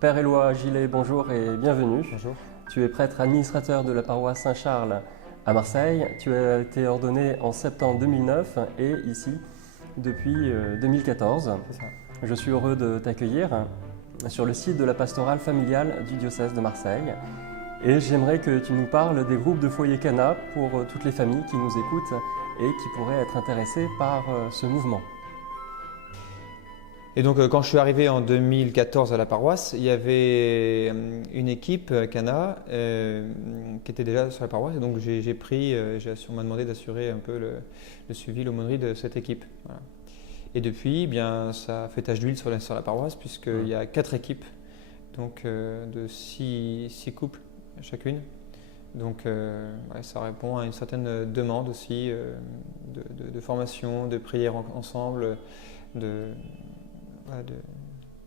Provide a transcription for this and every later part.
Père Éloi Gillet, bonjour et bienvenue. Bonjour. Tu es prêtre administrateur de la paroisse Saint-Charles à Marseille. Tu as été ordonné en septembre 2009 et ici depuis 2014. C'est ça. Je suis heureux de t'accueillir sur le site de la pastorale familiale du diocèse de Marseille. Et j'aimerais que tu nous parles des groupes de foyer Cana pour toutes les familles qui nous écoutent et qui pourraient être intéressées par ce mouvement. Et donc quand je suis arrivé en 2014 à la paroisse, il y avait une équipe Cana qui était déjà sur la paroisse. Et donc on m'a demandé d'assurer un peu le suivi, l'aumônerie de cette équipe. Voilà. Et depuis, bien, ça fait tache d'huile sur la paroisse puisqu'il y a 4 équipes, donc de 6 couples chacune. Donc ça répond à une certaine demande aussi de formation, de prière ensemble,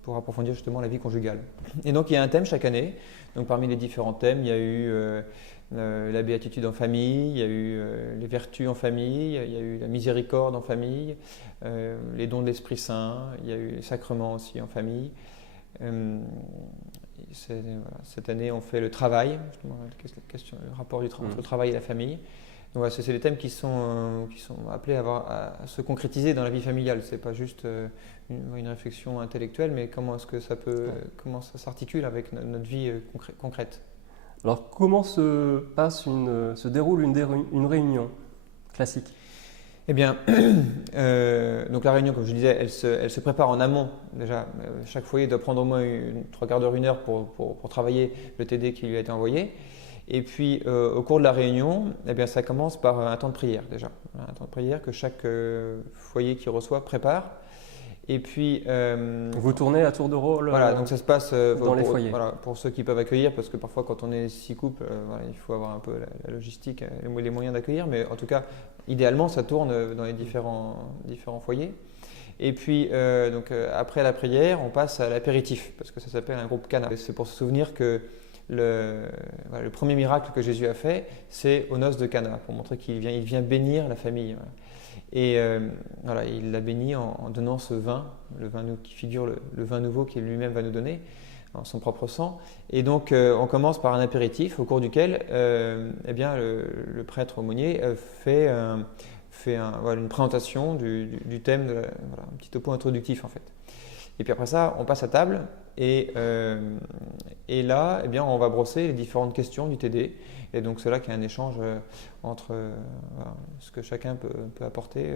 pour approfondir justement la vie conjugale. Et donc il y a un thème chaque année. Donc parmi les différents thèmes, il y a eu la béatitude en famille, il y a eu les vertus en famille, il y a eu la miséricorde en famille, les dons de l'Esprit Saint, il y a eu les sacrements aussi en famille. Cette année, on fait le travail, le rapport entre le travail et la famille. Donc voilà, c'est des thèmes qui sont appelés à se concrétiser dans la vie familiale. Ce n'est pas juste une réflexion intellectuelle, mais comment est-ce que comment ça s'articule avec notre vie concrète. Alors comment se déroule une réunion classique? Eh bien, donc la réunion, comme je disais, elle se prépare en amont. Déjà, chaque foyer doit prendre au moins 3/4 d'heure, 1 heure pour travailler le TD qui lui a été envoyé. Et puis, au cours de la réunion, eh bien, ça commence par un temps de prière déjà. Un temps de prière que chaque foyer qui reçoit prépare. Et puis, vous tournez à tour de rôle. Voilà, donc ça se passe dans les foyers. Voilà, pour ceux qui peuvent accueillir, parce que parfois quand on est 6 couples, il faut avoir un peu la logistique, les moyens d'accueillir. Mais en tout cas, idéalement, ça tourne dans les différents foyers. Et puis, après la prière, on passe à l'apéritif, parce que ça s'appelle un groupe Cana. C'est pour se souvenir que le premier miracle que Jésus a fait, c'est aux noces de Cana, pour montrer qu'il vient bénir la famille. Voilà. Et il l'a béni en donnant ce vin, le vin qui figure le vin nouveau qu'il lui-même va nous donner, en son propre sang. Et donc, on commence par un apéritif au cours duquel le prêtre aumônier fait une présentation du thème, un petit topo introductif en fait. Et puis après ça, on passe à table et là, on va brosser les différentes questions du TD. Et donc c'est là qu'il y a un échange entre ce que chacun peut apporter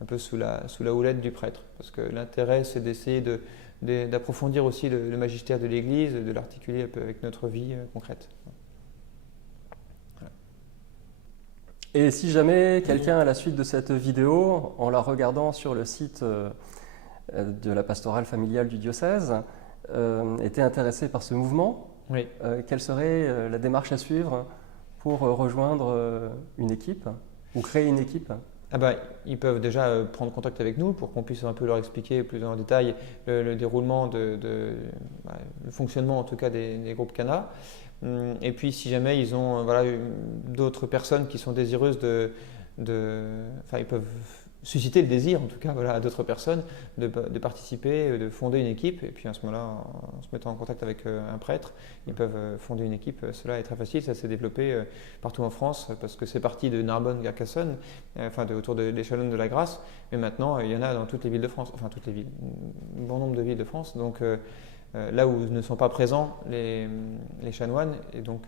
un peu sous la houlette du prêtre. Parce que l'intérêt, c'est d'essayer d'approfondir aussi le magistère de l'Église, de l'articuler un peu avec notre vie concrète. Voilà. Et si jamais quelqu'un, à la suite de cette vidéo, en la regardant sur le site de la pastorale familiale du diocèse, était intéressé par ce mouvement, oui. Quelle serait la démarche à suivre pour rejoindre une équipe ou créer une équipe? Ils peuvent déjà prendre contact avec nous pour qu'on puisse un peu leur expliquer plus en détail le déroulement, le fonctionnement en tout cas des groupes Cana. Et puis si jamais ils ont d'autres personnes qui sont désireuses ils peuvent susciter le désir en tout cas à d'autres personnes de participer, de fonder une équipe. Et puis à ce moment-là, en se mettant en contact avec un prêtre, ils peuvent fonder une équipe. Cela est très facile, ça s'est développé partout en France parce que c'est parti de Narbonne-Carcassonne, autour des Chalonnes de la Grâce. Mais maintenant, il y en a dans toutes les villes de France, toutes les villes, un bon nombre de villes de France. Donc là où ne sont pas présents les chanoines, et donc,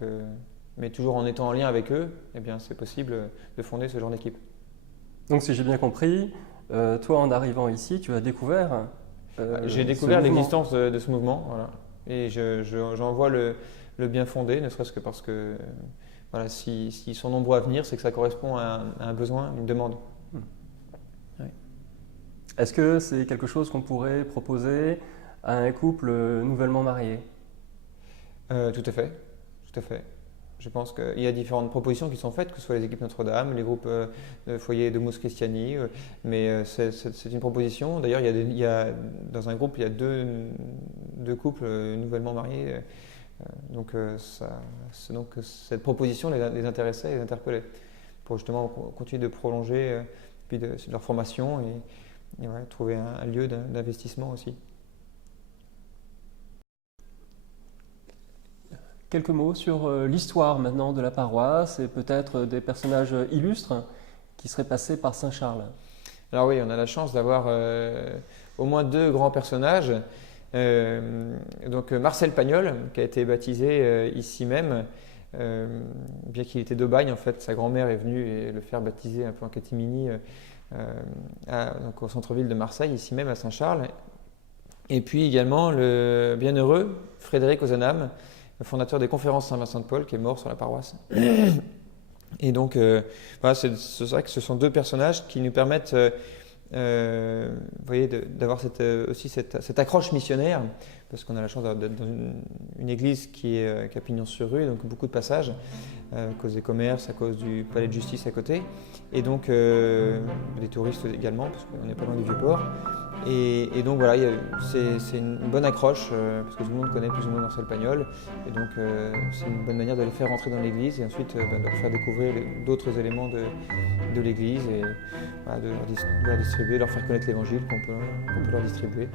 mais toujours en étant en lien avec eux, c'est possible de fonder ce genre d'équipe. Donc si j'ai bien compris, toi en arrivant ici, tu as découvert j'ai découvert l'existence de ce mouvement, voilà. Et j'en vois le bien fondé, ne serait-ce que parce que s'ils sont nombreux à venir, c'est que ça correspond à un besoin, une demande. Oui. Est-ce que c'est quelque chose qu'on pourrait proposer à un couple nouvellement marié? Tout à fait, tout à fait. Je pense qu'il y a différentes propositions qui sont faites, que ce soit les équipes Notre-Dame, les groupes de foyer de Mos Christiani, mais c'est une proposition. D'ailleurs, dans un groupe, il y a deux couples nouvellement mariés. Donc cette proposition les intéressait et les interpellait pour justement continuer de prolonger leur formation et trouver un lieu d'investissement aussi. quelques mots sur l'histoire maintenant de la paroisse et peut-être des personnages illustres qui seraient passés par Saint-Charles. Alors oui, on a la chance d'avoir au moins 2 grands personnages. Donc Marcel Pagnol, qui a été baptisé ici même, bien qu'il était d'Aubagne, en fait, sa grand-mère est venue et le faire baptiser un peu en catimini donc au centre-ville de Marseille, ici même à Saint-Charles. Et puis également le bienheureux Frédéric Ozanam, le fondateur des conférences Saint-Vincent-de-Paul, qui est mort sur la paroisse. Et donc, voilà, c'est vrai que ce sont 2 personnages qui nous permettent vous voyez, d'avoir aussi cette accroche missionnaire, parce qu'on a la chance d'être dans une église qui a pignon sur rue, donc beaucoup de passages, à cause des commerces, à cause du palais de justice à côté, et donc des touristes également, parce qu'on n'est pas loin du Vieux-Port. Et donc voilà, c'est une bonne accroche, parce que tout le monde connaît plus ou moins Marcel Pagnol, et donc c'est une bonne manière de les faire rentrer dans l'église, et ensuite de leur faire découvrir d'autres éléments de l'église, et voilà, de leur distribuer, leur faire connaître l'évangile qu'on peut leur distribuer.